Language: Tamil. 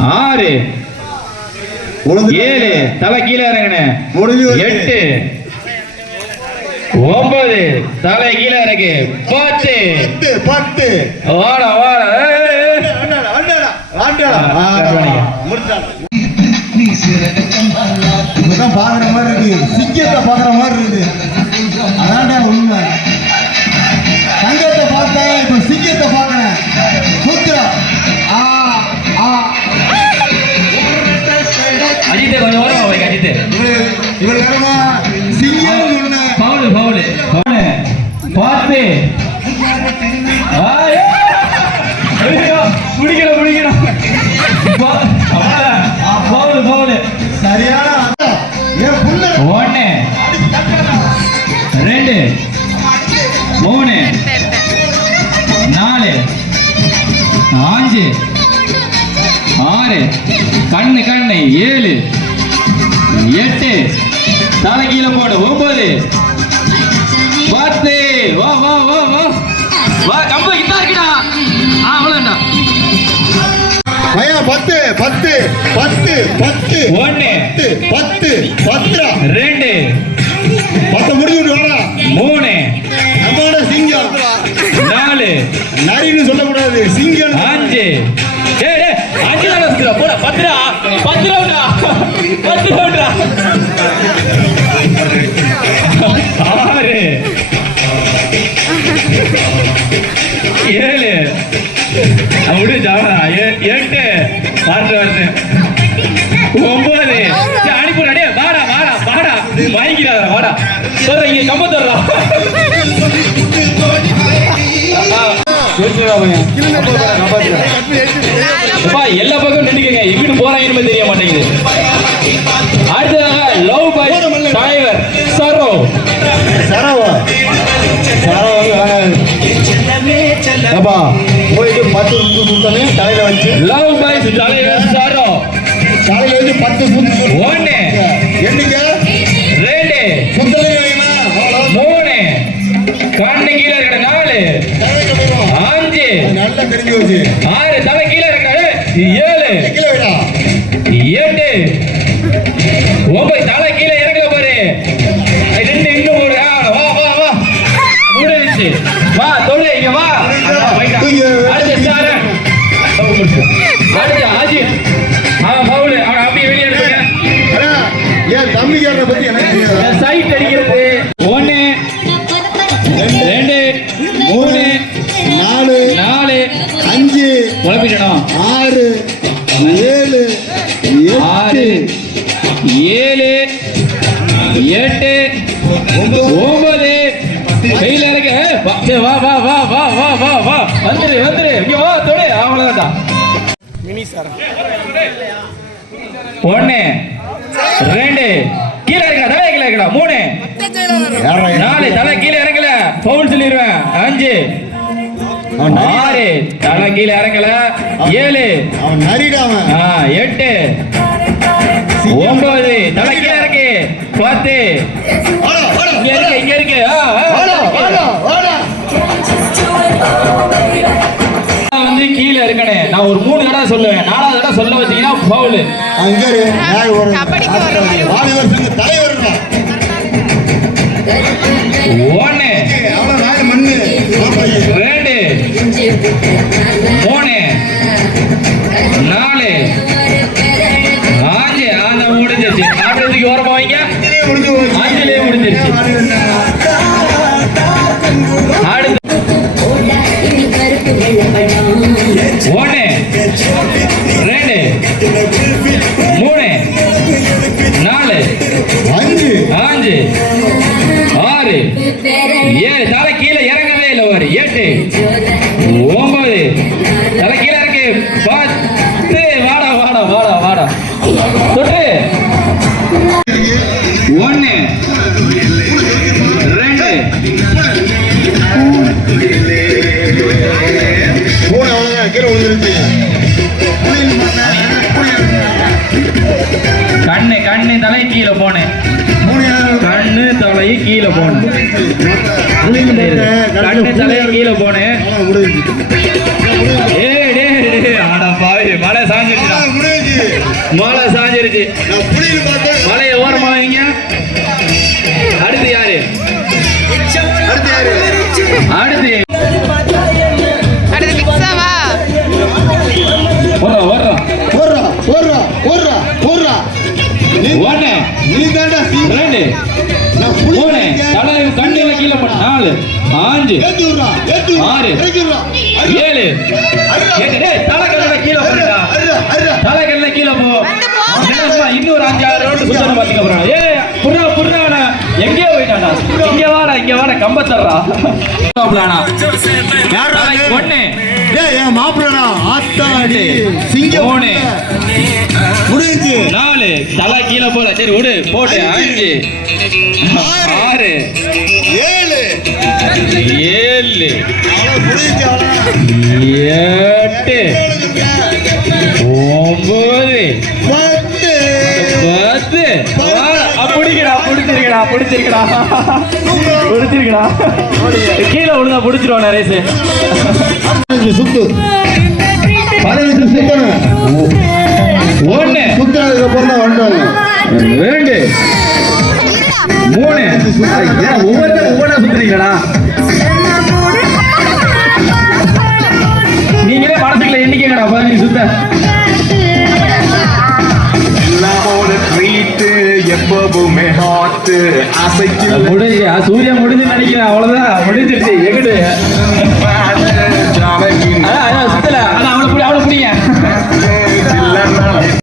ஆறு. ஏழு. தலை கீழே இறங்குன. எட்டு. ஒன்பது. தலை கீழே இறங்கு. பத்து. பத்து பத்து. இவரு வேறமா சிங்கம் ஒண்ணு பவுலு பவுலு பவுலு. பார்த்து. பா- அவ்வளவுதான். Bowl bowl. சரியான ரெண்டு. மூணு. நாலு. அஞ்சு. ஆறு. கண்ணு கண்ணு. ஏழு. எட்டு. தலை கீழே போடு. ஒன்பது. பத்து வா வா வா வா. வா கம்பு கிட்டா. இருக்குடா ஆ அவ்வளோண்டா பையன் பத்து பத்து பத்து பத்து ஒன்று. பத்து பத்து ரெண்டு. பத்து முடிச்சு வாடா மூணு. நம்மளோட சிங்கம். நாலு. நரின்னு சொல்லக்கூடாது சிங்கம் அஞ்சு. அஞ்சு போடா பத்து ஆறு ஏழு அப்படி ஜாவா எட்டு பார்த்து வருது ஒன்பது சரி, அனுப்பிடுறா வாடா வாடா வாடா வாங்கிக்கிறாரா வாடா சொல்ற இங்க கம்ப தர்றா அப்பா எல்லா பக்கம் நின்றுக்கங்க எங்கிட்டு போறாங்கன்னு தெரிய மாட்டேங்குது. அடுத்ததாக லவ் பை டிரைவர் சரோ. சரவா. சரவா ஏப்பா போயிட்டு பத்து சுத்து சுத்தனே தலையில வச்சு. லவ் பை டிரைவர் சரோ. தலையில வச்சு பத்து சுத்து ஒன்னு. என்னங்க? ரெண்டு. சுத்தலே வைமா மூணு. கண்ணு கீழே இருக்கிற நாலு. அஞ்சு. நல்லா தெரிஞ்சு வச்சு ஆறு. தலை கீழே இருக்கிற ஏழு எட்டு ஒன்பது தலை அஞ்சு குழப்பிட்டணும் ஆறு ஏழு ஆறு ஏழு எட்டு ஒன்பது. கையில இறங்க ஏய், வா, சரி, வா வா வா வா வா வா வா. வந்துரு வந்துரு. இங்க வா தொடு அவ்வளவுதான். ஒண்ணு ரெண்டு. கீழே இருக்கா தலை கீழே இருக்கா மூணு? நாலு தலை கீழே இறங்கல பவுல் சொல்லிடுவேன் அஞ்சு. ஆறு. தலை கீழே இறங்கல. ஏழு. அவன் நரிடாம எட்டு. ஒன்பது. தலை கீழே இருக்கு பத்து. இங்க இருக்கு இங்க இருக்கு. வந்து கீழே இருக்கனே. நான் ஒரு மூணு தடவை சொல்லுவேன். நாலாவது தடவை சொல்ல வச்சீங்கன்னா பவுல் அங்க மூணு நாலு அஞ்சு அந்த முடிஞ்சிருச்சு. ஆடுறதுக்கு ஓரமா வைங்க. அஞ்சுலயே முடிஞ்சிருச்சு. ஒன்னு ரெண்டு. மூணு. நாலு. அஞ்சு. அஞ்சு. ஆறு. ஏழு. தலை கீழே இறங்கவே இல்லை ஒரு எட்டு. கண்ணு கண்ணு தலை கீழே போனேன்? கண்ணு தலை கீழே போனேன் கண்ணு தலையை கீழே போனேன் டேய் டேய், அட பாவி. மழை முடிஞ்சுச்சு. மழை சாஞ்சிருச்சு. நான் புலின்னு பார்த்தேன் மலையை ஓரமா வைங்க. ஒண்ணு நீ தாண்டா சீ ரெண்டு மூணு தலை கண்ணுல கீழே போட்டு நாலு அஞ்சு ஆறு. ஏழு. அருடா, எட்டு, டேய், தலை கண்ணுல கீழே அருடா, போட்டுடா அருடா, அருடா. தலை கண்ணுல கீழே போ. இன்னொரு அஞ்சாறு ரவுண்டு சுத்தணும் பாத்துக்க போறான். ஏ புறா புறாடா எங்கேயோ போயிட்டான்டா. இங்க வாடா இங்க வாடா கம்பத்தர்றா பிளானா என் மாப்பிள்ளடா, ஆத்தாடி, சிங்கம் மூணு. முடிஞ்சுச்சு. நாலு. தலை கீழே போல. சரி விடு போட்டு அஞ்சு ஆறு. ஏழு. ஏழு. எட்டு. ஒன்பது பத்து. பத்து. பிடிக்கடா பிடிச்சிருக்கடா பிடிச்சிருக்கடா பிடிச்சிருக்கடா கீழே விழுந்தா பிடிச்சிருவோம் நரேஷ் பதினஞ்சு சுத்து பதினஞ்சு சுத்தணும் ஒண்ணு. சுத்தினதுக்கு அப்புறம் தான் வந்துட்டாங்க ரெண்டு. மூணு. ஒவ்வொன்றா சுத்துறீங்களா? நீங்களே மனசுக்குள்ள எண்ணிக்கைங்கடா பதினஞ்சு சுத்த. எப்பவுமே ஹாட் அசைக்கல முடிஞ்சு சூரியன் முடிஞ்சு நினைக்கிறேன் அவ்வளவுதான். முடிஞ்சிருச்சு எங்கிட்டு